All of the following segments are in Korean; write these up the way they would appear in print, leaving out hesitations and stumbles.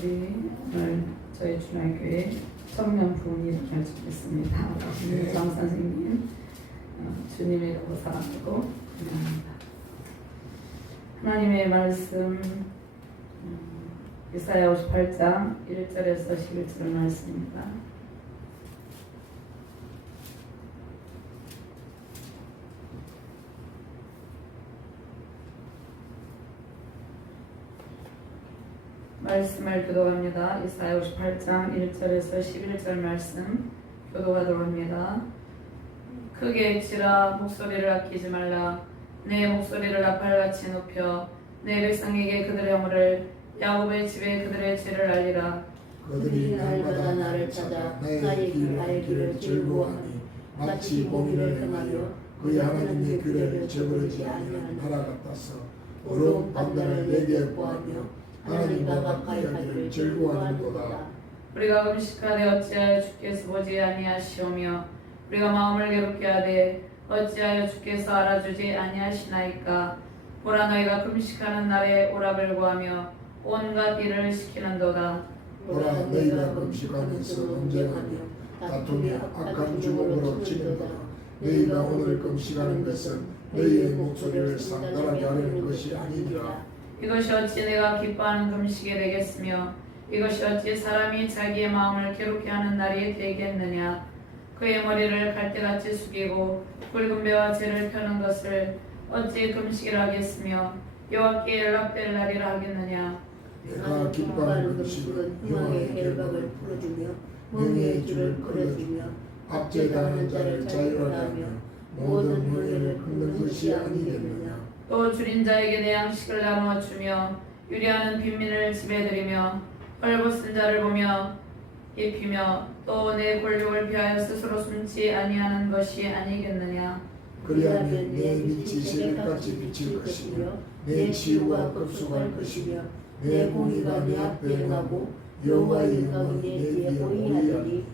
우리 오늘 저희 중앙교회 청년 부흥이 일어날 주겠습니다. 장 선생님 주님의 이름으로 사랑하고 감사합니다. 하나님의 말씀 이사야 58장 1절에서 11절 말씀입니다. 말씀을 교독합니다. 이사야 58장 1절에서 11절 말씀 교독하도록 합니다. 크게 외치라, 목소리를 아끼지 말라. 내 목소리를 나팔같이 높여 내 백성에게 그들의 허물을, 야곱의 집에 그들의 죄를 알리라. 그들이 날마다 나를 찾아 나의 길을 알기를 즐거워하니 마치 공의를 행하여 그의 하나님의 규례를 저버리지 아니하는 나라 같아서 어려운 판단을 내게 구하며 하나님과 가까이 하기를 즐거워하는도다. 우리가 금식하되 어찌하여 주께서 보지 아니하시오며 우리가 마음을 괴롭게 하되 어찌하여 주께서 알아주지 아니하시나이까. 보라, 너희가 금식하는 날에 오락을 구하며 온갖 일을 시키는도다. 보라, 너희가 금식하면서 논쟁하며 다투며 악한 주먹으로 치는도다. 너희가 오늘 금식하는 것은 너희의 목소리를 상달하게 하려는 것이 아니니라. 이것이 어찌 내가 기뻐하는 금식이 되겠으며 이것이 어찌 사람이 자기의 마음을 괴롭게 하는 날이 되겠느냐. 그의 머리를 갈대같이 숙이고 붉은 배와 죄를 펴는 것을 어찌 금식이라 하겠으며 여호와께 연락될 날이라 하겠느냐. 내가 기뻐하는 금식은 형의 결박을 풀어주며 명예의 줄을 끌어주며 압제당하는 자를 자유하게 하며 모든 후회를 끊는 것이 아니겠느냐. 또 줄인 자에게 내 양식을 나누어 주며 유리하는 빈민을 지배드리며 헐벗은 자를 보며 입히며 또 내 권력을 피하여 스스로 숨지 아니하는 것이 아니겠느냐. 그리하면 내 빛이 새벽같이 비칠 것이며 내 치유가 급속할 것이며 내 공의가 내 앞에 행하고 여호와의 영광이 내 뒤에 보이하리니.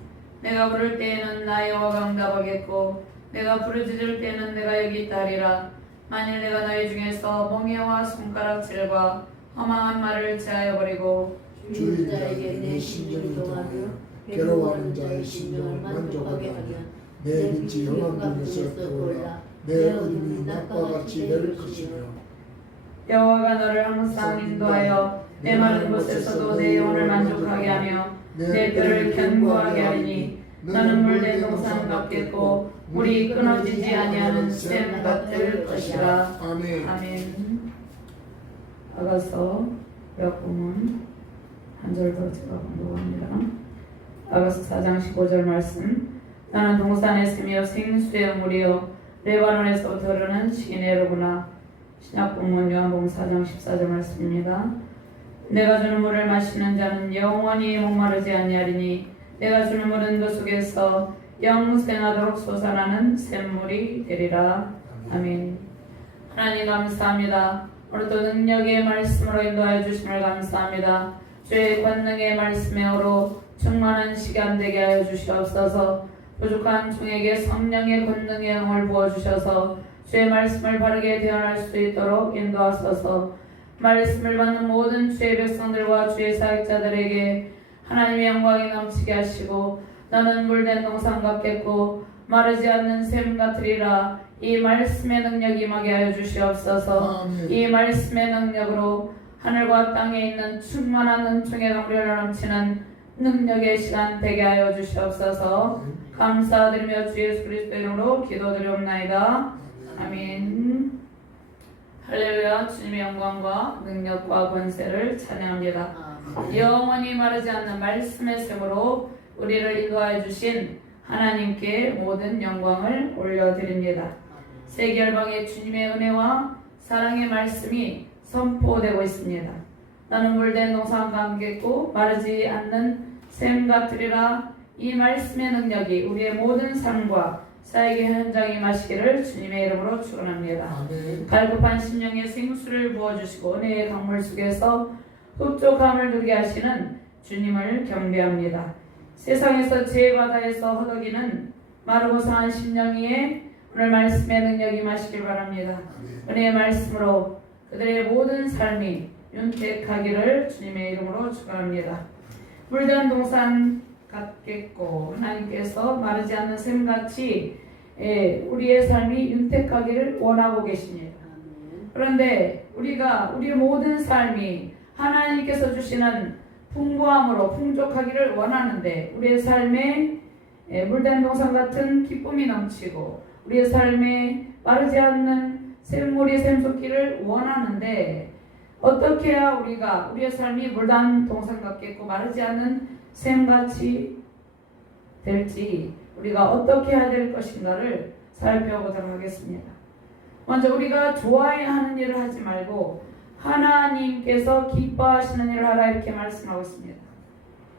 내가 부를 때에는 나 여호와가 응답하겠고 내가 부르짖을 때에는 내가 여기 있다리라. 만일 내가 너희 중에서 멍에와 손가락질과 허망한 말을 제하여 버리고 주인 자에게 내 심령을 동하며 괴로워하는 자의 심령을 만족하게 하면 내 빛이 험한 곳에서 떠올라 내 어둠이 낮과 같이 내릴 것이며 여호와가 너를 항상 인도하여 내 마른 곳에서도 내 영혼을 만족하게 하며 내 뼈를 견고하게 하리니 너는 물된 동산 같겠고 물이 끊어지지 아니하는 샘 같을 것이라. 아멘. 아멘. 아가서 약봉은 한 절 더 제가 공부합니다. 아가서 4장 15절 말씀. 나는 동산의 샘이요 생수의 물이요 레바논에서부터 흐르는 시내로구나. 신약본문 요한복음 4장 14절 말씀입니다. 내가 주는 물을 마시는 자는 영원히 목마르지 아니하리니 내가 주는 물은 그 속에서 영생하도록 솟아나는 샘물이 되리라. 아멘. 하나님 감사합니다. 오늘도 능력의 말씀으로 인도하여 주심을 감사합니다. 주의 권능의 말씀으로 충만한 시간 되게 하여 주시옵소서. 부족한 종에게 성령의 권능의 영을 부어주셔서 주의 말씀을 바르게 대언할 수 있도록 인도하소서. 말씀을 받는 모든 주의 백성들과 주의 사역자들에게 하나님의 영광이 넘치게 하시고 너는 물된 동산 같겠고 마르지 않는 샘 같으리라. 이 말씀의 능력이 임하게 하여 주시옵소서. 이 말씀의 능력으로 하늘과 땅에 있는 충만한 은총의 강물로 넘치는 능력의 시간 되게 하여 주시옵소서. 감사드리며 주 예수 그리스도 이름으로 기도드리옵나이다. 아멘. 할렐루야. 주님의 영광과 능력과 권세를 찬양합니다. 영원히 마르지 않는 말씀의 샘으로 우리를 인도하여 주신 하나님께 모든 영광을 올려드립니다. 세계열방의 주님의 은혜와 사랑의 말씀이 선포되고 있습니다. 나는 물된 동산 같겠고 마르지 않는 샘 같으리라. 이 말씀의 능력이 우리의 모든 삶과 사역의 현장에 마시기를 주님의 이름으로 축원합니다. 갈급한 심령에 생수를 부어주시고 은혜의 강물 속에서 흡족함을 누리게 하시는 주님을 경배합니다. 세상에서 죄의 바다에서 허덕이는 마르고 상한 심령이에 오늘 말씀의 능력이 마시길 바랍니다. 은혜의 말씀으로 그들의 모든 삶이 윤택하기를 주님의 이름으로 축원합니다. 물된 동산 같겠고 하나님께서 마르지 않는 샘같이 우리의 삶이 윤택하기를 원하고 계십니다. 그런데 우리의 모든 삶이 하나님께서 주시는 풍부함으로 풍족하기를 원하는데 우리의 삶에 물된 동산 같은 기쁨이 넘치고 우리의 삶에 마르지 않는 샘물이 샘솟기를 원하는데 어떻게 해야 우리의 삶이 물단 동산 같겠고 마르지 않는 샘같이 될지 우리가 어떻게 해야 될 것인가를 살펴보도록 하겠습니다. 먼저 우리가 좋아해야 하는 일을 하지 말고 하나님께서 기뻐하시는 일을 하라 이렇게 말씀하고 있습니다.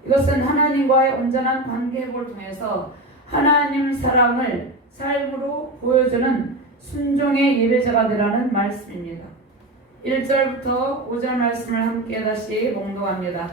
이것은 하나님과의 온전한 관계 회복을 통해서 하나님 사랑을 삶으로 보여주는 순종의 예배자가 되라는 말씀입니다. 1절부터 5절 말씀을 함께 다시 봉독합니다.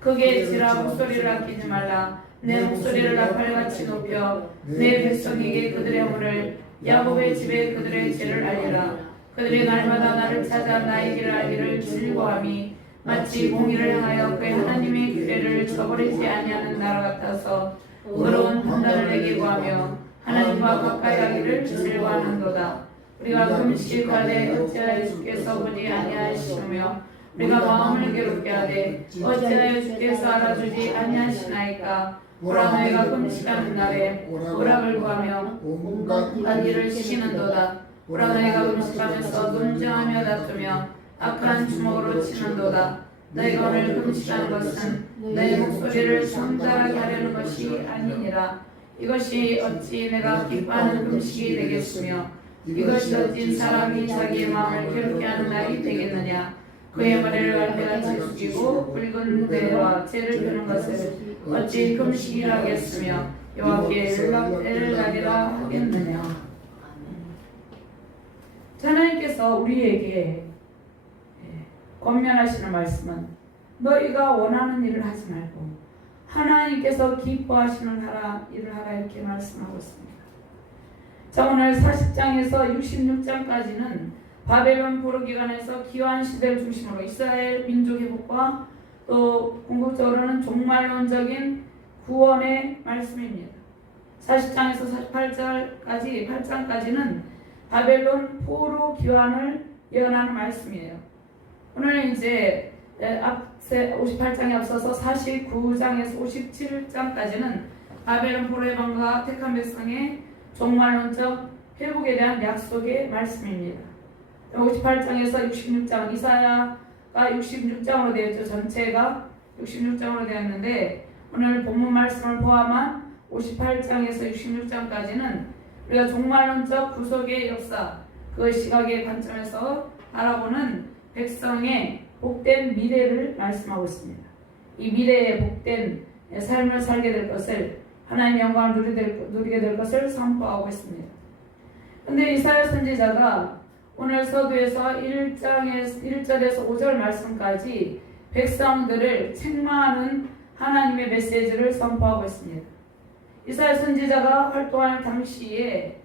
크게 지라 목소리를 아끼지 말라. 내 목소리를 나팔같이 높여 내 백성에게 그들의 허물을 야곱의 집에 그들의 죄를 알리라. 그들이 날마다 나를 찾아 나의 길을 알기를 즐거워함이 마치 공의를 향하여 그의 하나님의 규례를 저버리지 아니하는 나라 같아서 의로운 판단을 내게 구하며 하나님과 가까이 하기를 즐거워하는도다. 우리가 금식하되 어찌하여 주께서 보지 아니하시며 우리가 마음을 괴롭게 하되 어찌하여 주께서 알아주지 아니하시나이까. 오라 너희가 금식하는 날에 오락을 구하며 온갖 일을 시키는도다. 오라 너희가 금식하면서 논쟁하며 다투며 악한 주먹으로 치는도다. 너희가 오늘 금식하는 것은 너희 목소리를 성달하게 하려는 것이 아니니라. 이것이 어찌 내가 기뻐하는 금식이 되겠으며 이것이 어찌 사람이 자기의 마음을 괴롭게 하는 날이 되겠느냐. 그의 머리를 갈대같이 숙이고 붉은 배와 죄를 펴는 것을 어찌 금식이라 하겠으며 여호와께 연락대를 가리라 하겠느냐. 하나님께서 우리에게 권면하시는 말씀은 너희가 원하는 일을 하지 말고 하나님께서 기뻐하시는 일을 하라 이렇게 말씀하고 있습니다. 자, 오늘 40장에서 66장까지는 바벨론 포로 기간에서 기환 시대를 중심으로 이스라엘 민족 회복과 또 궁극적으로는 종말론적인 구원의 말씀입니다. 40장에서 8장까지는 바벨론 포로 기환을 예언하는 말씀이에요. 오늘 이제 58장에 앞서서 49장에서 57장까지는 바벨론 포로 해방과 택한 백성의 종말론적 회복에 대한 약속의 말씀입니다. 58장에서 66장, 이사야가 66장으로 되어 있죠. 전체가 66장으로 되어 있는데 오늘 본문 말씀을 포함한 58장에서 66장까지는 우리가 종말론적 구속의 역사, 그 시각의 관점에서 바라보는 백성의 복된 미래를 말씀하고 있습니다. 이 미래의 복된 삶을 살게 될 것을, 하나님의 영광을 누리게 될 것을 선포하고 있습니다. 그런데 이사야 선지자가 오늘 서두에서 1절에서 5절 말씀까지 백성들을 책망하는 하나님의 메시지를 선포하고 있습니다. 이사야 선지자가 활동할 당시에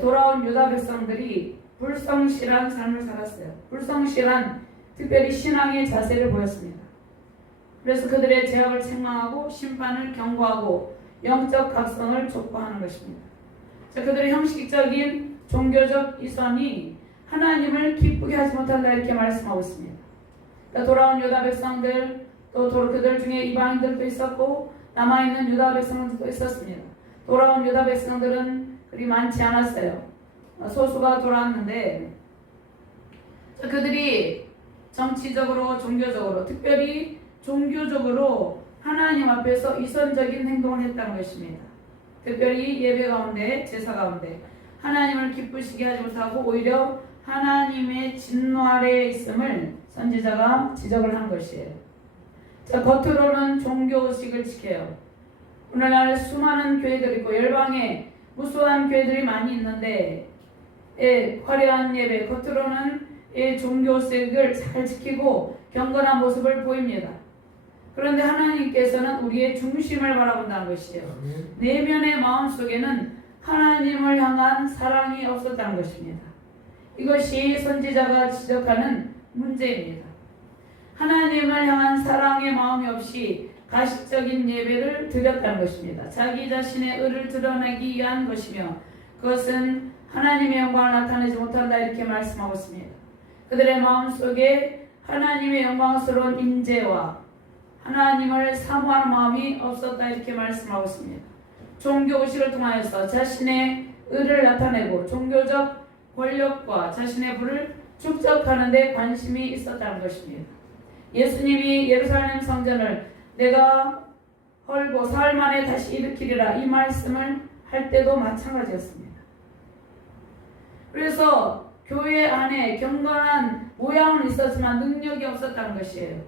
돌아온 유다 백성들이 불성실한 삶을 살았어요. 불성실한, 특별히 신앙의 자세를 보였습니다. 그래서 그들의 죄악을 책망하고 심판을 경고하고 영적 각성을 촉구하는 것입니다. 자, 그들의 형식적인 종교적 이선이 하나님을 기쁘게 하지 못한다 이렇게 말씀하고 있습니다. 그러니까 돌아온 유다 백성들, 또 그들 중에 이방인들도 있었고 남아있는 유다 백성들도 있었습니다. 돌아온 유다 백성들은 그리 많지 않았어요. 소수가 돌아왔는데 그들이 정치적으로, 종교적으로, 특별히 종교적으로 하나님 앞에서 이선적인 행동을 했다는 것입니다. 특별히 예배 가운데, 제사 가운데 하나님을 기쁘시게 하지 못하고 오히려 하나님의 진노 아래에 있음을 선지자가 지적을 한 것이에요. 자, 겉으로는 종교의식을 지켜요. 오늘날 수많은 교회들이 있고 열방에 무수한 교회들이 많이 있는데 화려한 예배, 겉으로는 종교의식을 잘 지키고 경건한 모습을 보입니다. 그런데 하나님께서는 우리의 중심을 바라본다는 것이에요. 내면의 마음속에는 하나님을 향한 사랑이 없었다는 것입니다. 이것이 선지자가 지적하는 문제입니다. 하나님을 향한 사랑의 마음이 없이 가식적인 예배를 드렸다는 것입니다. 자기 자신의 의를 드러내기 위한 것이며 그것은 하나님의 영광을 나타내지 못한다 이렇게 말씀하고 있습니다. 그들의 마음속에 하나님의 영광스러운 임재와 하나님을 사모하는 마음이 없었다 이렇게 말씀하고 있습니다. 종교의식을 통하여서 자신의 의를 나타내고 종교적 권력과 자신의 부를 축적하는 데 관심이 있었다는 것입니다. 예수님이 예루살렘 성전을 내가 헐고 사흘 만에 다시 일으키리라 이 말씀을 할 때도 마찬가지였습니다. 그래서 교회 안에 경건한 모양은 있었지만 능력이 없었다는 것이에요.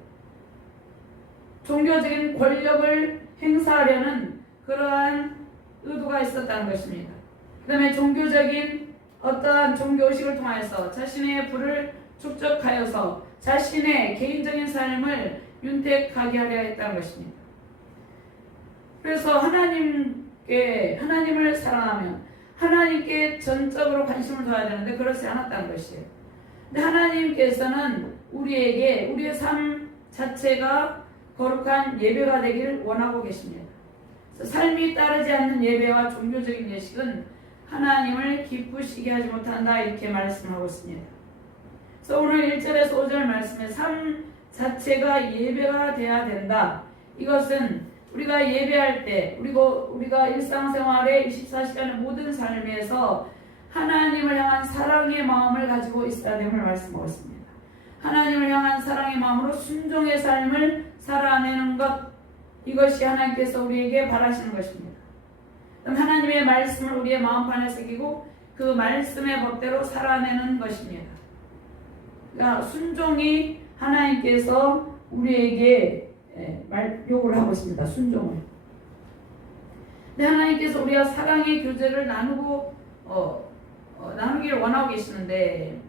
종교적인 권력을 행사하려는 그러한 의도가 있었다는 것입니다. 그 다음에 종교적인 어떠한 종교의식을 통해서 자신의 부를 축적하여서 자신의 개인적인 삶을 윤택하게 하려 했다는 것입니다. 그래서 하나님을 사랑하면 하나님께 전적으로 관심을 둬야 되는데 그렇지 않았다는 것이에요. 근데 하나님께서는 우리에게 우리의 삶 자체가 거룩한 예배가 되기를 원하고 계십니다. 삶이 따르지 않는 예배와 종교적인 예식은 하나님을 기쁘시게 하지 못한다 이렇게 말씀하고 있습니다. 그래서 오늘 1절에서 5절 말씀에 삶 자체가 예배가 돼야 된다. 이것은 우리가 예배할 때 우리가 일상생활의 24시간의 모든 삶에서 하나님을 향한 사랑의 마음을 가지고 있어야 됨을 말씀하고 있습니다. 하나님을 향한 사랑의 마음으로 순종의 삶을 살아내는 것, 이것이 하나님께서 우리에게 바라시는 것입니다. 그럼 하나님의 말씀을 우리의 마음판에 새기고 그 말씀의 법대로 살아내는 것입니다. 그러니까 순종이 하나님께서 우리에게 요구를 하고 있습니다. 순종을. 근데 하나님께서 우리와 사랑의 교제를 나누기를 원하고 계시는데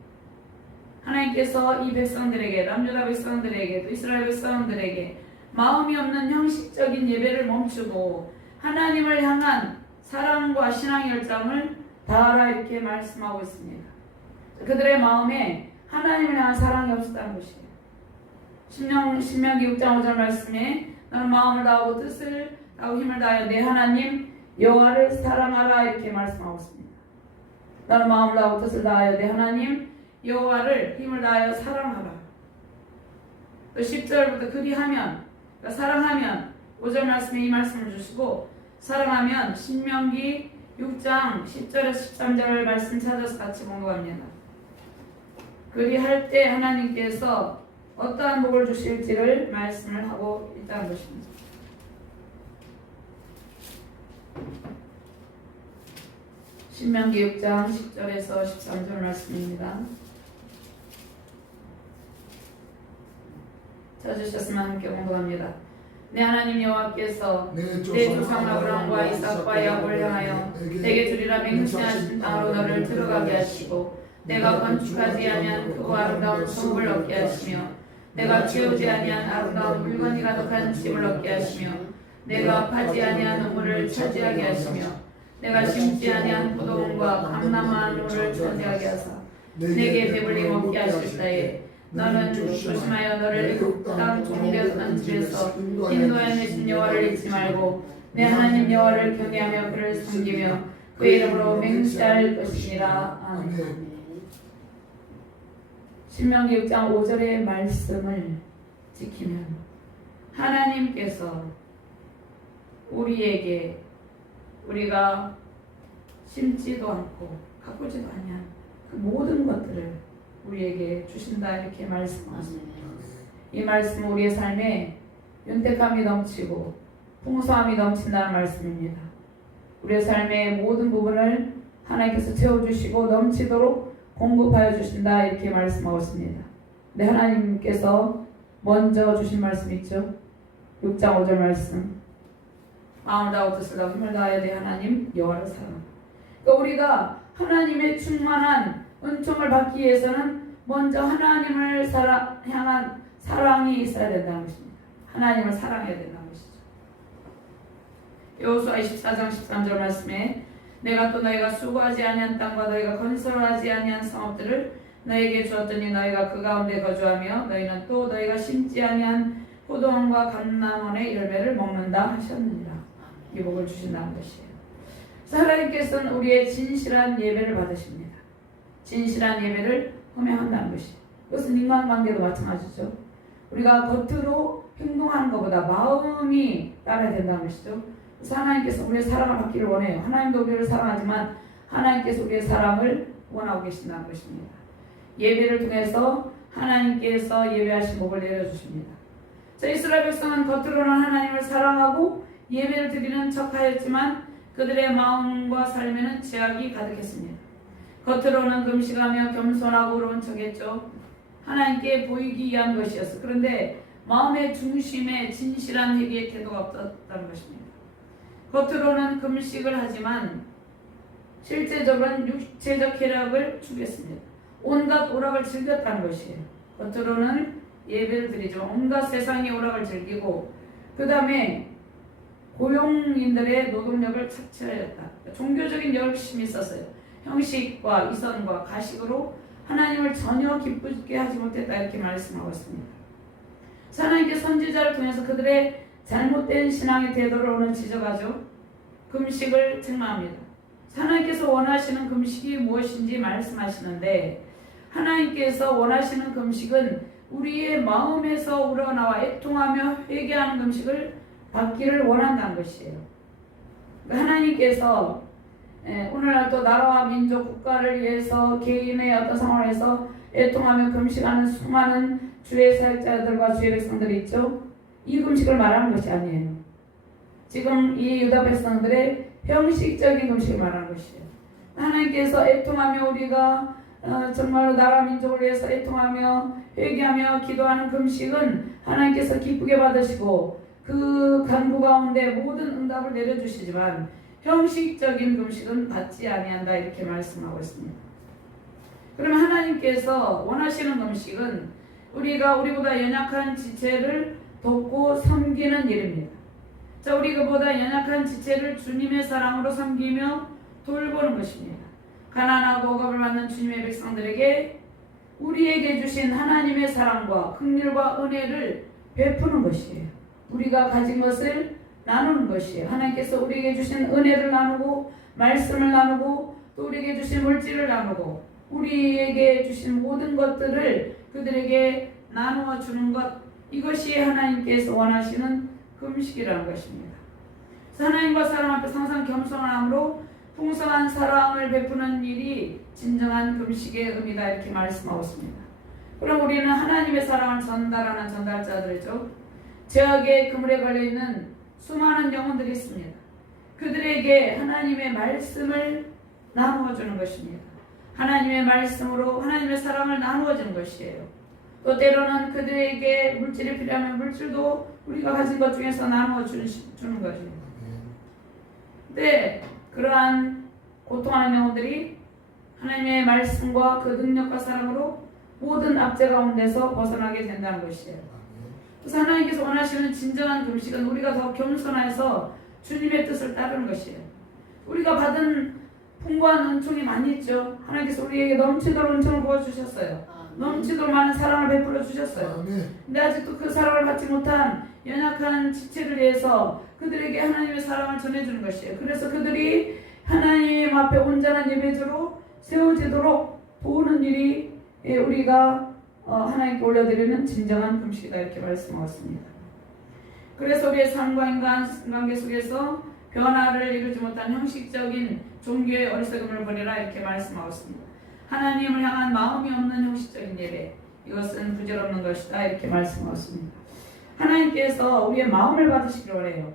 하나님께서 이 백성들에게, 남유다 백성들에게, 또 이스라엘 백성들에게 마음이 없는 형식적인 예배를 멈추고 하나님을 향한 사랑과 신앙의 열정을 다하라 이렇게 말씀하고 있습니다. 그들의 마음에 하나님을 향한 사랑이 없었다는 것이에요. 신명기 6장 5절 말씀에 너는 마음을 다하고 뜻을 다하고 힘을 다하여 내 하나님 여호와를 사랑하라 이렇게 말씀하고 있습니다. 너는 마음을 다하고 뜻을 다하여 내 하나님 여호와를 힘을 다하여 사랑하라. 또 10절부터 그리하면, 그러니까 사랑하면 5절 말씀에 이 말씀을 주시고 사랑하면 신명기 6장 10절에서 13절 말씀 찾아서 같이 공부합니다. 그리할 때 하나님께서 어떠한 복을 주실지를 말씀을 하고 있다는 것입니다. 신명기 6장 10절에서 13절 말씀입니다. 찾으셨으면 함께 공부합니다. 내 하나님 여호와께서 내 조상 아브라함과 이삭과 야곱을 향하여 내게 주리라 맹세하신 땅으로 너를 들어가게 하시고 내가 건축하지 아니한 크고 아름다운 성읍을 얻게 하시며 내가 채우지 아니한 아름다운 물건이 가득한 집을 얻게 하시며 내가 파지 아니한 우물을 차지하게 하시며 내가 심지 아니한 포도원과 감람나무를 차지하게 하사 내게 배불리 먹게 하실 때에 너는 조심하여 너를 애굽 땅 종되었던 집에서 인도해내신 여호와를 잊지 말고 내 하나님 여호와를 경외하며 그를 섬기며 그의 이름으로 맹세할 것이니라. 아멘. 신명기 6장 5절의 말씀을 지키면 하나님께서 우리에게 우리가 심지도 않고 가꾸지도 아니한 그 모든 것들을 우리에게 주신다 이렇게 말씀하십니다. 이 말씀은 우리의 삶에 윤택함이 넘치고 풍성함이 넘친다는 말씀입니다. 우리의 삶의 모든 부분을 하나님께서 채워주시고 넘치도록 공급하여 주신다 이렇게 말씀하고 있습니다. 근데 하나님께서 먼저 주신 말씀 있죠? 6장 5절 말씀 마음을 다하고 뜻을 다하고 힘을 다하여 내 하나님 여호와를 사랑하라. 그러니까 우리가 하나님의 충만한 은총을 받기 위해서는 먼저 하나님을 향한 사랑이 있어야 된다는 것입니다. 하나님을 사랑해야 된다는 것이죠. 여호수아 24장 13절 말씀에 내가 또 너희가 수고하지 아니한 땅과 너희가 건설하지 아니한 성읍들을 너에게 주었더니 너희가 그 가운데 거주하며 너희는 또 너희가 심지 아니한 포도원과 감람원의 열매를 먹는다 하셨느니라. 이 복을 주신다는 것이에요. 하나님께서는 우리의 진실한 예배를 받으십니다. 진실한 예배를 헌행한다는 것이에요. 그것은 인간관계도 마찬가지죠. 우리가 겉으로 행동하는 것보다 마음이 따라야 된다는 것이죠. 그래서 하나님께서 우리의 사랑을 받기를 원해요. 하나님도 우리를 사랑하지만 하나님께서 우리의 사랑을 원하고 계신다는 것입니다. 예배를 통해서 하나님께서 예배하신 복을 내려주십니다. 자, 이스라엘 백성은 겉으로는 하나님을 사랑하고 예배를 드리는 척하였지만 그들의 마음과 삶에는 죄악이 가득했습니다. 겉으로는 금식하며 겸손하고 의로운 척했죠. 하나님께 보이기 위한 것이었어. 그런데 마음의 중심에 진실한 회개의 태도가 없었다는 것입니다. 겉으로는 금식을 하지만 실제적으로는 육체적 쾌락을 추구했습니다. 온갖 오락을 즐겼다는 것이에요. 겉으로는 예배를 드리지만 온갖 세상의 오락을 즐기고 그 다음에 고용인들의 노동력을 착취하였다. 종교적인 열심이 있었어요. 형식과 이선과 가식으로 하나님을 전혀 기쁘게 하지 못했다 이렇게 말씀하고 있습니다. 하나님께 선지자를 통해서 그들의 잘못된 신앙의 태도를 오늘 지적하죠. 금식을 책망합니다. 하나님께서 원하시는 금식이 무엇인지 말씀하시는데 하나님께서 원하시는 금식은 우리의 마음에서 우러나와 애통하며 회개하는 금식을 받기를 원한다는 것이에요. 하나님께서 오늘날 또 나라와 민족, 국가를 위해서 개인의 어떤 상황에서 애통하며 금식하는 수많은 주의 사역자들과 주의 백성들이 있죠. 이 금식을 말하는 것이 아니에요. 지금 이 유다 백성들의 형식적인 금식을 말하는 것이에요. 하나님께서 애통하며 우리가 정말로 나라 민족을 위해서 애통하며 회개하며 기도하는 금식은 하나님께서 기쁘게 받으시고 그 간구 가운데 모든 응답을 내려주시지만 형식적인 금식은 받지 아니한다 이렇게 말씀하고 있습니다. 그러면 하나님께서 원하시는 금식은 우리가 우리보다 연약한 지체를 돕고 섬기는 일입니다. 자, 우리보다 연약한 지체를 주님의 사랑으로 섬기며 돌보는 것입니다. 가난하고 억압을 받는 주님의 백성들에게 우리에게 주신 하나님의 사랑과 긍휼과 은혜를 베푸는 것이에요. 우리가 가진 것을 나누는 것이에요. 하나님께서 우리에게 주신 은혜를 나누고 말씀을 나누고 또 우리에게 주신 물질을 나누고 우리에게 주신 모든 것들을 그들에게 나누어 주는 것, 이것이 하나님께서 원하시는 금식이라는 것입니다. 하나님과 사람 앞에서 항상 겸손함으로 풍성한 사랑을 베푸는 일이 진정한 금식의 의미다 이렇게 말씀하고 있습니다. 그럼 우리는 하나님의 사랑을 전달하는 전달자들이죠. 죄악의 그물에 걸려있는 수많은 영혼들이 있습니다. 그들에게 하나님의 말씀을 나누어 주는 것입니다. 하나님의 말씀으로 하나님의 사랑을 나누어 주는 것이에요. 또 때로는 그들에게 물질이 필요하면 물질도 우리가 가진 것 중에서 나누어 주는 것입니다. 근데 그러한 고통하는 영혼들이 하나님의 말씀과 그 능력과 사랑으로 모든 압제 가운데서 벗어나게 된다는 것이에요. 그래서 하나님께서 원하시는 진정한 금식은 우리가 더 겸손해서 주님의 뜻을 따르는 것이에요. 우리가 받은 풍부한 은총이 많이 있죠. 하나님께서 우리에게 넘치도록 은총을 부어주셨어요. 넘치도록 많은 사랑을 베풀어 주셨어요. 근데 아직도 그 사랑을 받지 못한 연약한 지체를 위해서 그들에게 하나님의 사랑을 전해주는 것이에요. 그래서 그들이 하나님 앞에 온전한 예배자로 세워지도록 도우는 일이 우리가 하나님께 올려드리는 진정한 금식이다 이렇게 말씀하셨습니다. 그래서 우리의 삶과 인간관계 속에서 변화를 이루지 못한 형식적인 종교의 어리석음을 버리라 이렇게 말씀하셨습니다. 하나님을 향한 마음이 없는 형식적인 예배, 이것은 부질없는 것이다 이렇게 말씀하셨습니다. 하나님께서 우리의 마음을 받으시기를 원해요.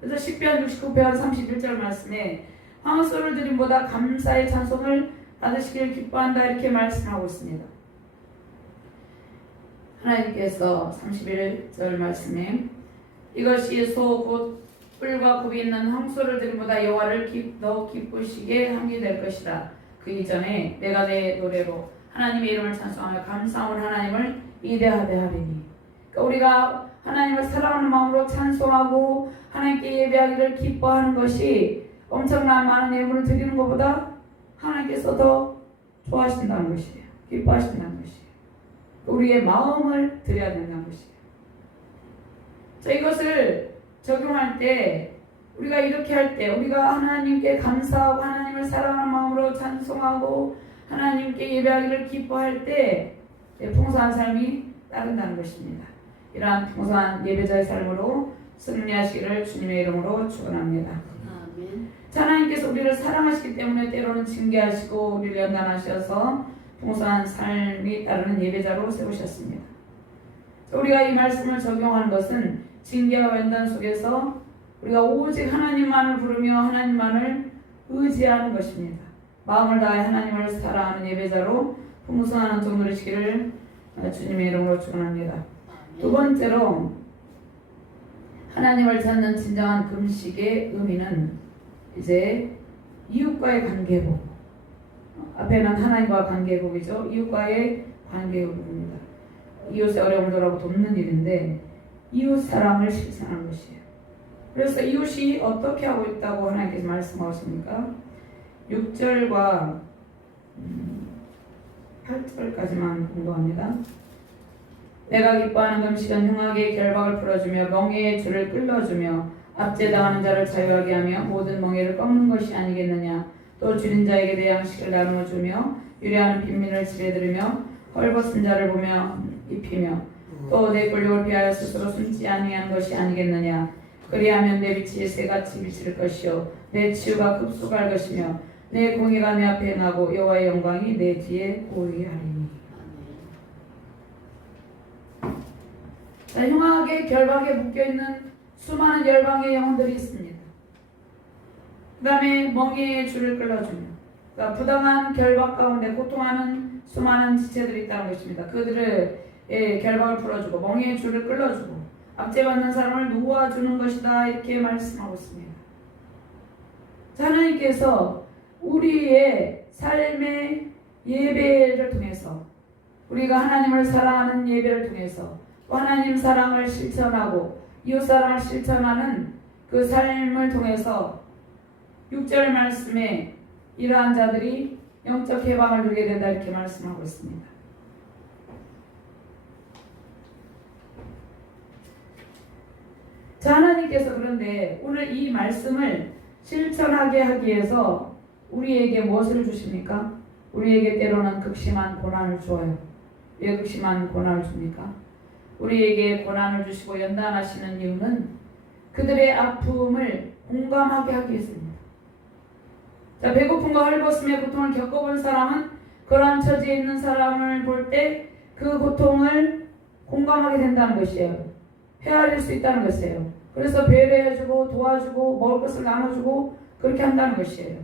그래서 시편 69편 31절 말씀에 황소를 드림보다 감사의 찬송을 받으시기를 기뻐한다 이렇게 말씀하고 있습니다. 하나님께서 31절 말씀에 이것이 소 곧 뿔과 굽이 있는 황소를 드림보다 여호와를 더 기쁘시게 함이 될 것이다. 그 이전에 내가 내 노래로 하나님의 이름을 찬송하며 감사함을 하나님을 이대하되 하리니. 그러니까 우리가 하나님을 사랑하는 마음으로 찬송하고 하나님께 예배하기를 기뻐하는 것이 엄청난 많은 예물을 드리는 것보다 하나님께서 더 좋아하신다는 것이에요. 기뻐하신다는 것이에요. 우리의 마음을 드려야 된다는 것이에요. 자, 이것을 적용할 때 우리가 이렇게 할 때 우리가 하나님께 감사하고 하나님을 사랑하는 마음으로 찬송하고 하나님께 예배하기를 기뻐할 때 풍성한 삶이 따른다는 것입니다. 이러한 풍성한 예배자의 삶으로 승리하시기를 주님의 이름으로 축원합니다. 아멘. 하나님께서 우리를 사랑하시기 때문에 때로는 징계하시고 우리를 연단하셔서 풍성한 삶이 따르는 예배자로 세우셨습니다. 우리가 이 말씀을 적용하는 것은 징계와 연단 속에서 우리가 오직 하나님만을 부르며 하나님만을 의지하는 것입니다. 마음을 다해 하나님을 사랑하는 예배자로 풍성한 은총 누리시기를 주님의 이름으로 축원합니다. 두 번째로 하나님을 찾는 진정한 금식의 의미는 이제 이웃과의 관계복. 앞에는 하나님과 관계복이죠. 이웃과의 관계복입니다. 이웃의 어려움을 돌아보고 돕는 일인데 이웃 사랑을 실천하는 것이에요. 그래서 이웃이 어떻게 하고 있다고 하나님께서 말씀하십니까? 6절과 8절까지만 공부합니다. 내가 기뻐하는 금식은 흉악의 결박을 풀어주며 멍에의 줄을 끌어주며 압제당하는 자를 자유하게 하며 모든 멍에를 꺾는 것이 아니겠느냐. 또 줄인 자에게 내 양식을 나누어 주며 유래하는 빈민을 지레들으며 헐벗은 자를 보며 입히며 또 내 권력을 피하여 스스로 숨지 아니하는 것이 아니겠느냐. 그리하면 내 빛이 새같이 비칠 것이요 내 치유가 급속할 것이며 내 공의가 내 앞에 행하고 여호와의 영광이 내 뒤에 보이하리니. 흉악의 결박에 묶여있는 수많은 열방의 영혼들이 있습니다. 그 다음에 멍에의 줄을 끌어주며 그러니까 부당한 결박 가운데 고통하는 수많은 지체들이 있다는 것입니다. 그들의 결박을 풀어주고 멍에의 줄을 끌어주고 압제받는 사람을 놓아주는 것이다 이렇게 말씀하고 있습니다. 하나님께서 우리의 삶의 예배를 통해서 우리가 하나님을 사랑하는 예배를 통해서 또 하나님 사랑을 실천하고 이웃 사랑을 실천하는 그 삶을 통해서 6절 말씀에 이러한 자들이 영적 해방을 누리게 된다 이렇게 말씀하고 있습니다. 자, 하나님께서 그런데 오늘 이 말씀을 실천하게 하기 위해서 우리에게 무엇을 주십니까? 우리에게 때로는 극심한 고난을 주어요. 왜 극심한 고난을 줍니까? 우리에게 고난을 주시고 연단하시는 이유는 그들의 아픔을 공감하게 하기 위해서입니다. 자, 배고픔과 헐벗음의 고통을 겪어본 사람은 그러한 처지에 있는 사람을 볼 때 그 고통을 공감하게 된다는 것이에요. 헤아릴 수 있다는 것이에요. 그래서 배려해주고 도와주고 먹을 것을 나눠주고 그렇게 한다는 것이에요.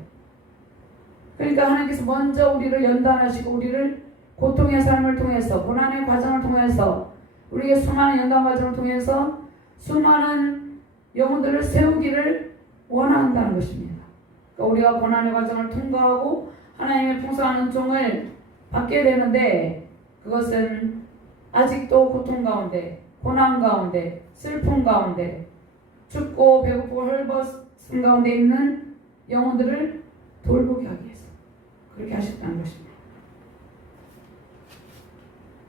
그러니까 하나님께서 먼저 우리를 연단하시고 우리를 고통의 삶을 통해서 고난의 과정을 통해서 우리의 수많은 연단 과정을 통해서 수많은 영혼들을 세우기를 원한다는 것입니다. 그러니까 우리가 고난의 과정을 통과하고 하나님의 풍성한 은총을 받게 되는데 그것은 아직도 고통 가운데 고난 가운데 슬픔 가운데 춥고 배고프고 헐벗은 가운데 있는 영혼들을 돌보게 하기 위해서 그렇게 하셨다는 것입니다.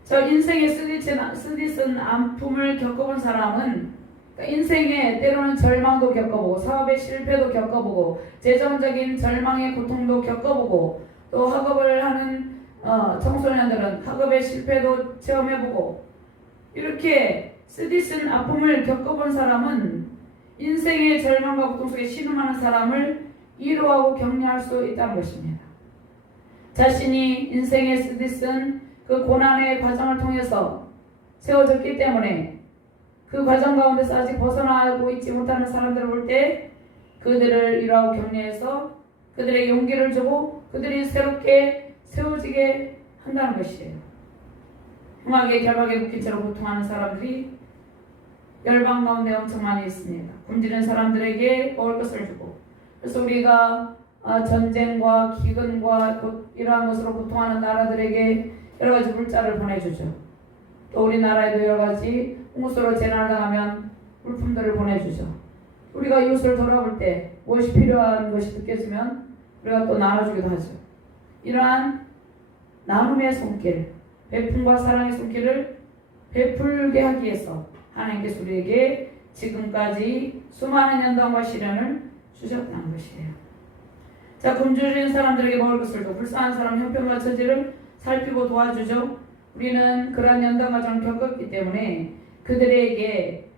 저 인생의 쓰디쓴 아픔을 겪어본 사람은 인생에 때로는 절망도 겪어보고 사업의 실패도 겪어보고 재정적인 절망의 고통도 겪어보고 또 학업을 하는 청소년들은 학업의 실패도 체험해보고 이렇게 쓰디쓴 아픔을 겪어본 사람은 인생의 절망과 고통 속에 신음하는 사람을 위로하고 격려할 수 있다는 것입니다. 자신이 인생의 쓰디쓴 그 고난의 과정을 통해서 세워졌기 때문에 그 과정 가운데서 아직 벗어나고 있지 못하는 사람들을 볼 때 그들을 위로하고 격려해서 그들에게 용기를 주고 그들이 새롭게 세워지게 한다는 것이에요. 흉악의 결박에 묶인 채로 고통하는 사람들이 열방 가운데 엄청 많이 있습니다. 굶주린 사람들에게 먹을 것을 주고 그래서 우리가 전쟁과 기근과 이러한 것으로 고통하는 나라들에게 여러 가지 물자를 보내주죠. 또 우리나라에도 여러 가지 홍수로 재난을 당하면 물품들을 보내주죠. 우리가 이웃을 돌아볼 때 무엇이 필요한 것이 느껴지면 우리가 또 나눠주기도 하죠. 이러한 나눔의 손길, 베품과 사랑의 손길을 베풀게 하기 위해서 하나님께서 우리에게 지금까지 수많은 연단과 시련을 주셨다는 것이에요. 자, 굶주린 사람들에게 먹을 것을 줘, 불쌍한 사람 형편과 처지를 살피고 도와주죠. 우리는 그러한 연단 과정을 겪었기 때문에 그들에게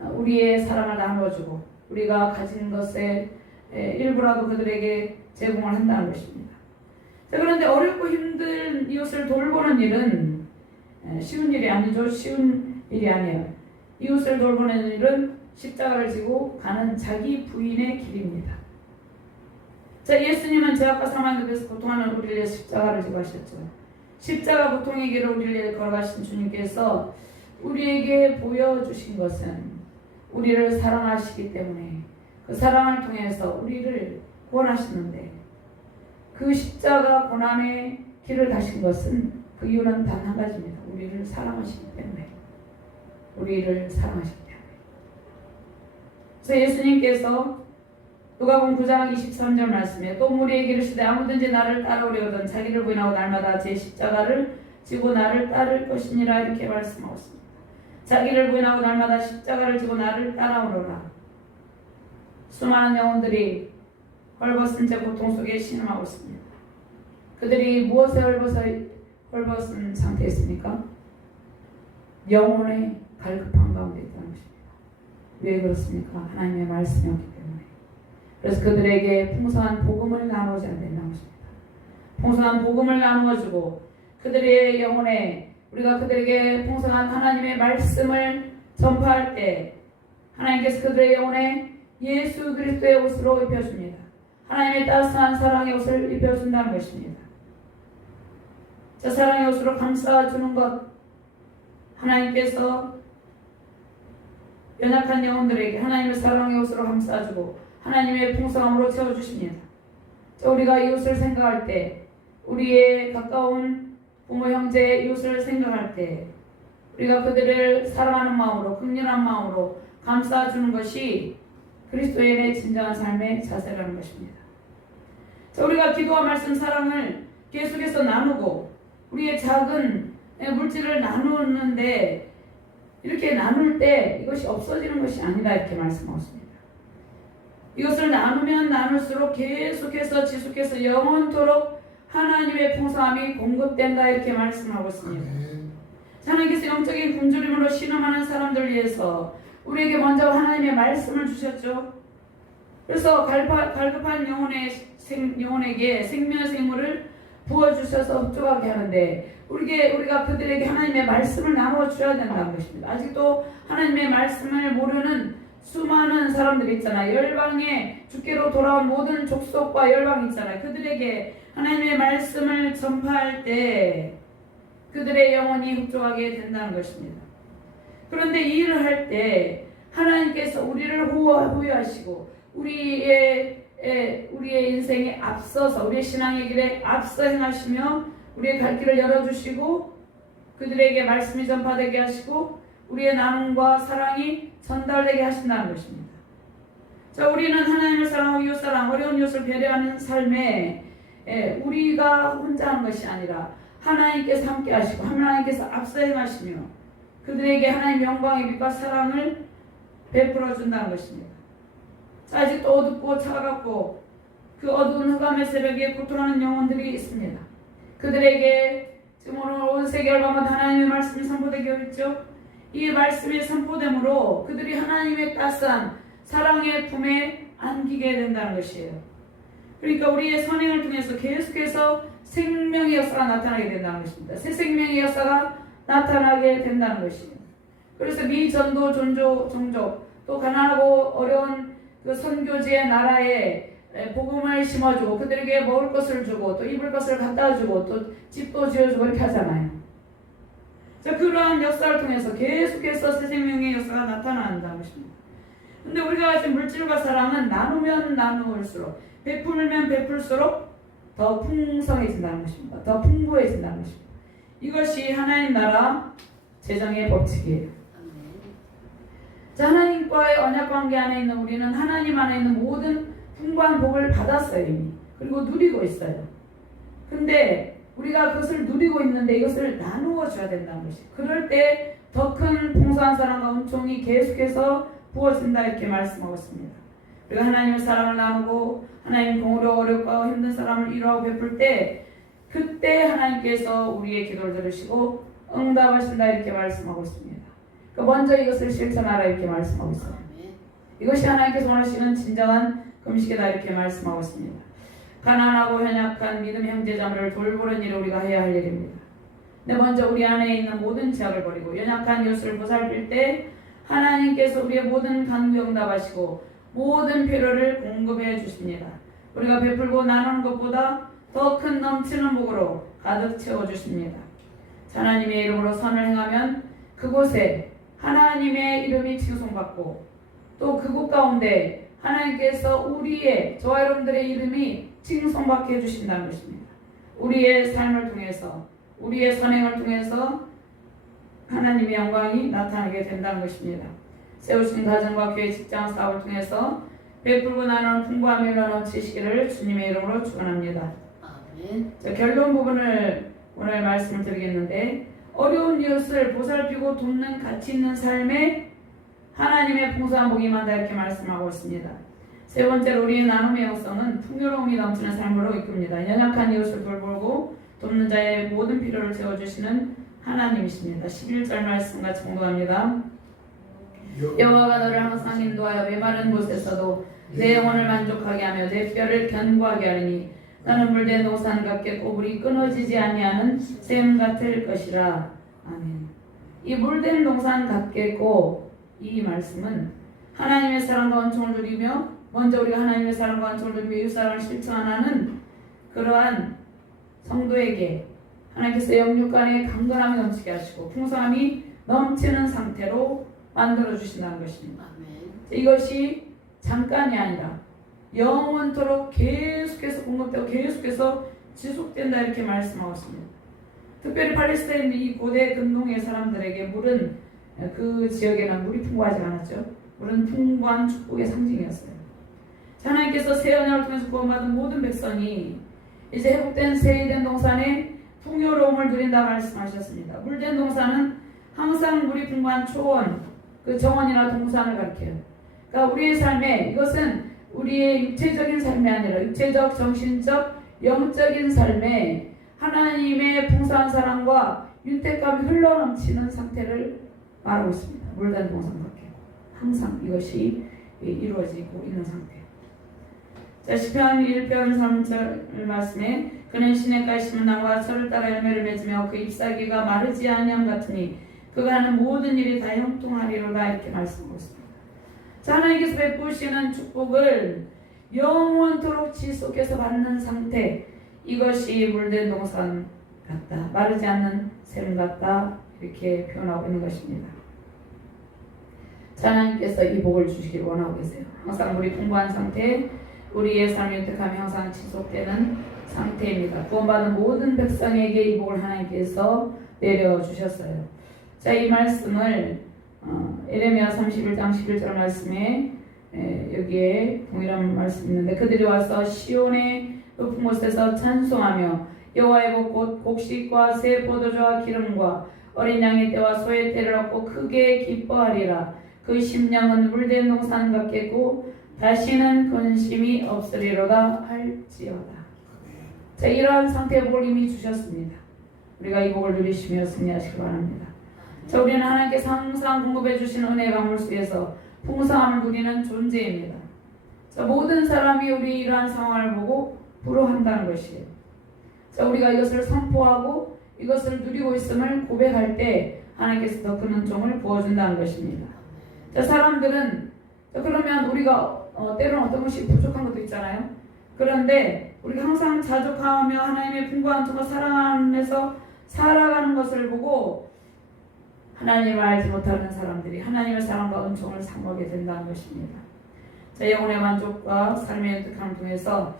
우리의 사랑을 나누어주고 우리가 가진 것의 일부라도 그들에게 제공을 한다는 것입니다. 자, 그런데 어렵고 힘든 이웃을 돌보는 일은 쉬운 일이 아니죠. 쉬운 일이 아니에요. 이웃을 돌보는 일은 십자가를 지고 가는 자기 부인의 길입니다. 자, 예수님은 죄악과 사망에 대해서 고통하는 우리를 위해 십자가를 지고 하셨죠. 십자가 고통의 길을 우리를 위해 걸어가신 주님께서 우리에게 보여주신 것은 우리를 사랑하시기 때문에 그 사랑을 통해서 우리를 구원하시는데 그 십자가 고난의 길을 가신 것은 그 이유는 단 한 가지입니다. 우리를 사랑하시기 때문에. 우리를 사랑하시기 때문에. 그래서 예수님께서 누가복음 9장 23절 말씀에 또 무리에게 이르시되 아무든지 나를 따라오려거든 자기를 부인하고 날마다 제 십자가를 지고 나를 따를 것이니라 이렇게 말씀하셨습니다. 자기를 부인하고 날마다 십자가를 지고 나를 따라오너라. 수많은 영혼들이 헐벗은 채 고통 속에 신음하고 있습니다. 그들이 무엇에 헐벗은 상태에 있습니까? 영혼의 갈급한 가운데 있다는 것입니다. 왜 그렇습니까? 하나님의 말씀이 없기 때문에. 그래서 그들에게 풍성한 복음을 나누어줘야 된다는 것입니다. 풍성한 복음을 나누어주고 그들의 영혼에 우리가 그들에게 풍성한 하나님의 말씀을 전파할 때 하나님께서 그들의 영혼에 예수 그리스도의 옷으로 입혀줍니다. 하나님의 따스한 사랑의 옷을 입혀준다는 것입니다. 자, 사랑의 옷으로 감싸주는 것, 하나님께서 연약한 영혼들에게 하나님의 사랑의 옷으로 감싸주고 하나님의 풍성함으로 채워주십니다. 자, 우리가 이웃을 생각할 때, 우리의 가까운 부모, 형제, 이웃을 생각할 때 우리가 그들을 사랑하는 마음으로, 긍휼한 마음으로 감싸주는 것이 그리스도인의 진정한 삶의 자세라는 것입니다. 자, 우리가 기도와 말씀, 사랑을 계속해서 나누고 우리의 작은 물질을 나누는데 이렇게 나눌 때 이것이 없어지는 것이 아니다 이렇게 말씀하셨습니다. 이것을 나누면 나눌수록 계속해서 지속해서 영원토록 하나님의 풍성함이 공급된다 이렇게 말씀하고 있습니다. 하나님께서 영적인 굶주림으로 신음하는 사람들을 위해서 우리에게 먼저 하나님의 말씀을 주셨죠. 그래서 갈급한 영혼에게 생명의 생물을 부어주셔서 흡족하게 하는데 우리가 그들에게 하나님의 말씀을 나눠줘야 된다는 것입니다. 아직도 하나님의 말씀을 모르는 수많은 사람들이 있잖아요. 열방에 주께로 돌아온 모든 족속과 열방이 있잖아요. 그들에게 하나님의 말씀을 전파할 때 그들의 영혼이 흡족하게 된다는 것입니다. 그런데 이 일을 할 때 하나님께서 우리를 호위하시고 우리의 인생에 앞서서 우리의 신앙의 길에 앞서 행하시며 우리의 갈 길을 열어주시고 그들에게 말씀이 전파되게 하시고 우리의 나눔과 사랑이 전달되게 하신다는 것입니다. 자, 우리는 하나님을 사랑하고 이웃사랑, 어려운 이웃을 배려하는 삶에 우리가 혼자 하는 것이 아니라 하나님께서 함께 하시고 하나님께서 앞서 행하시며 그들에게 하나님의 영광의 빛과 사랑을 베풀어 준다는 것입니다. 자, 아직도 어둡고 차갑고 그 어두운 흑암의 새벽에 고통하는 영혼들이 있습니다. 그들에게 지금 오늘 온 세계 열방마다 하나님의 말씀이 선포되게 했죠. 이 말씀이 선포됨으로 그들이 하나님의 따스한 사랑의 품에 안기게 된다는 것이에요. 그러니까 우리의 선행을 통해서 계속해서 생명의 역사가 나타나게 된다는 것입니다. 새 생명의 역사가 나타나게 된다는 것입니다. 그래서 미전도 종족 또 가난하고 어려운 그 선교지의 나라에 복음을 심어주고 그들에게 먹을 것을 주고 또 입을 것을 갖다 주고 또 집도 지어주고 이렇게 하잖아요. 자, 그러한 역사를 통해서 계속해서 새 생명의 역사가 나타난다는 것입니다. 근데 우리가 가진 물질과 사랑은 나누면 나누을수록 베풀면 베풀수록 더 풍성해진다는 것입니다. 더 풍부해진다는 것입니다. 이것이 하나님 나라 재정의 법칙이에요. 자, 하나님과의 언약관계 안에 있는 우리는 하나님 안에 있는 모든 풍부한 복을 받았어요 이미. 그리고 누리고 있어요. 근데 우리가 그것을 누리고 있는데 이것을 나누어 줘야 된다는 것이. 그럴 때 더 큰 풍성한 사랑과 은총이 계속해서 부어진다 이렇게 말씀하고 있습니다. 우리가 하나님의 사랑을 나누고 하나님 공으로 어렵고 힘든 사람을 위로하고 베풀 때 그때 하나님께서 우리의 기도를 들으시고 응답하신다 이렇게 말씀하고 있습니다. 먼저 이것을 실천하라 이렇게 말씀하고 있어요. 이것이 하나님께서 원하시는 진정한 금식이다 이렇게 말씀하고 있습니다. 가난하고 연약한 믿음의 형제자매를 돌보는 일을 우리가 해야 할 일입니다. 근데 먼저 우리 안에 있는 모든 죄악을 버리고 연약한 이웃을 보살필 때 하나님께서 우리의 모든 간구 응답하시고 모든 필요를 공급해 주십니다. 우리가 베풀고 나누는 것보다 더 큰 넘치는 복으로 가득 채워 주십니다. 하나님의 이름으로 선을 행하면 그곳에 하나님의 이름이 칭송받고 또 그곳 가운데 하나님께서 우리의 저와 여러분들의 이름이 칭송받게 해주신다는 것입니다. 우리의 삶을 통해서 우리의 선행을 통해서 하나님의 영광이 나타나게 된다는 것입니다. 세우신 가정과 교회 직장 사업을 통해서 베풀고 나누는 풍부함이 넘치시기를 주님의 이름으로 축원합니다. 아멘. 결론 부분을 오늘 말씀을 드리겠는데 어려운 이웃을 보살피고 돕는 가치 있는 삶에 하나님의 풍성한 복이 임한다 이렇게 말씀하고 있습니다. 세 번째로 우리의 나눔의 영성은 풍요로움이 넘치는 삶으로 이끕니다. 연약한 이웃을 돌보고 돕는 자의 모든 필요를 채워주시는 하나님이십니다. 11절 말씀 같이 공부합니다. 여호와가 너를 항상 인도하여 메마른 곳에서도 내 영혼을 만족하게 하며 내 뼈를 견고하게 하리니 나는 물된 동산 같겠고 물이 끊어지지 아니하는 샘 같을 것이라. 아멘. 이 물된 동산 같겠고 이 말씀은 하나님의 사랑과 은총을 누리며 먼저 우리가 하나님의 사랑과 은총을 누리며 이웃사랑을 실천하는 그러한 성도에게 하나님께서 영육간에 강건함이 넘치게 하시고 풍성함이 넘치는 상태로 만들어주신다는 것입니다. 이것이 잠깐이 아니라 영원토록 계속해서 공급되고 계속해서 지속된다 이렇게 말씀하고 있습니다. 특별히 팔레스타인 이 고대 근동의 사람들에게 물은 그 지역에는 물이 풍부하지 않았죠. 물은 풍부한 축복의 상징이었어요. 하나님께서 새 언약을 통해서 구원받은 모든 백성이 이제 회복된 새된 동산에 풍요로움을 누린다 말씀하셨습니다. 물된 동산은 항상 물이 풍부한 초원, 그 정원이나 동산을 가리켜요. 그러니까 우리의 삶에 이것은 우리의 육체적인 삶이 아니라 육체적, 정신적, 영적인 삶에 하나님의 풍성한 사랑과 윤택감이 흘러넘치는 상태를 말하고 있습니다. 물된 동산 같게 항상 이것이 이루어지고 있는 상태. 자, 시편 1편 3절 말씀에 그는 시냇가에 심은 나무와 철을 따라 열매를 맺으며 그 잎사귀가 마르지 아니함 같으니 그가 하는 모든 일이 다 형통하리로다 이렇게 말씀하고 있습니다. 자, 하나님께서 베푸시는 축복을 영원토록 지속해서 받는 상태, 이것이 물된 동산 같다, 마르지 않는 샘 같다 이렇게 표현하고 있는 것입니다. 자, 하나님께서 이 복을 주시길 원하고 계세요. 항상 물이 풍부한 상태, 우리의 삶의 윤택함이 항상 지속되는 상태입니다. 구원받은 모든 백성에게 이 복을 하나님께서 내려주셨어요. 자, 이 말씀을 에레미야 31장 11절 말씀에 여기에 동일한 말씀이 있는데 그들이 와서 시온의 높은 곳에서 찬송하며 여호와의 복 곧 곡식과 새 포도주와 기름과 어린 양의 떼와 소의 떼를 얻고 크게 기뻐하리라. 그 심령은 물된 동산 같겠고 다시는 근심이 없으리로다 할지어다. 자, 이러한 상태의 복을 이미 주셨습니다. 우리가 이 복을 누리시며 승리하시기 바랍니다. 자, 우리는 하나님께서 항상 공급해 주신 은혜의 강물 속에서 풍성함을 누리는 존재입니다. 자, 모든 사람이 우리 이러한 상황을 보고 부러워한다는 것이에요. 자, 우리가 이것을 선포하고 이것을 누리고 있음을 고백할 때 하나님께서 더 큰 은총을 부어준다는 것입니다. 자, 사람들은 그러면 우리가 때로는 어떤 것이 부족한 것도 있잖아요. 그런데 우리가 항상 자족하며 하나님의 풍부한 은총과 사랑 안에서 살아가는 것을 보고 하나님을 알지 못하는 사람들이 하나님의 사랑과 은총을 사모하게 된다는 것입니다. 자, 영혼의 만족과 삶의 윤택함을 통해서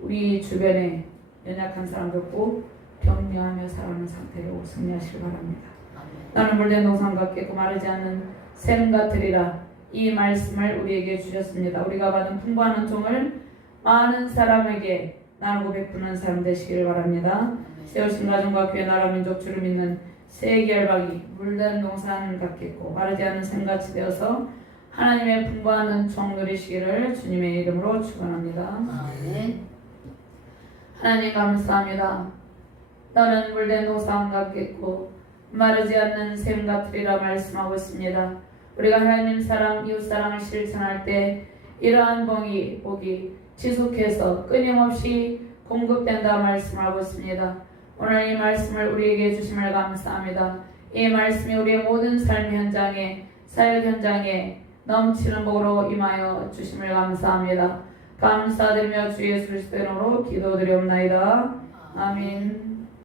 우리 주변에 연약한 사람들 꼭 격려하며 살아가는 상태로 승리하시기 바랍니다. 나는 물된 동산 같겠고 마르지 않는 샘 같으리라. 이 말씀을 우리에게 주셨습니다. 우리가 받은 풍부한 은총을 많은 사람에게 나누고 베푸는 삶 되시기를 바랍니다. 세우신 가정과 교회 나라 민족 주를 믿는 세계 열방이 물된 동산 같겠고 마르지 않는 샘같이 되어서 하나님의 풍부한 은총 누리시기를 주님의 이름으로 축원합니다. 아멘. 하나님 감사합니다. 너는 물된 동산 같겠고 마르지 않는 샘 같으리라 말씀하고 있습니다. 우리가 하나님 사랑, 이웃 사랑을 실천할 때 이러한 복이 지속해서 끊임없이 공급된다 말씀하고 있습니다. 오늘 이 말씀을 우리에게 주심을 감사합니다. 이 말씀이 우리의 모든 삶 현장에, 사역 현장에 넘치는 복으로 임하여 주심을 감사합니다. 감사드리며 주 예수 그리스도 이름으로 기도드리옵나이다. 아멘.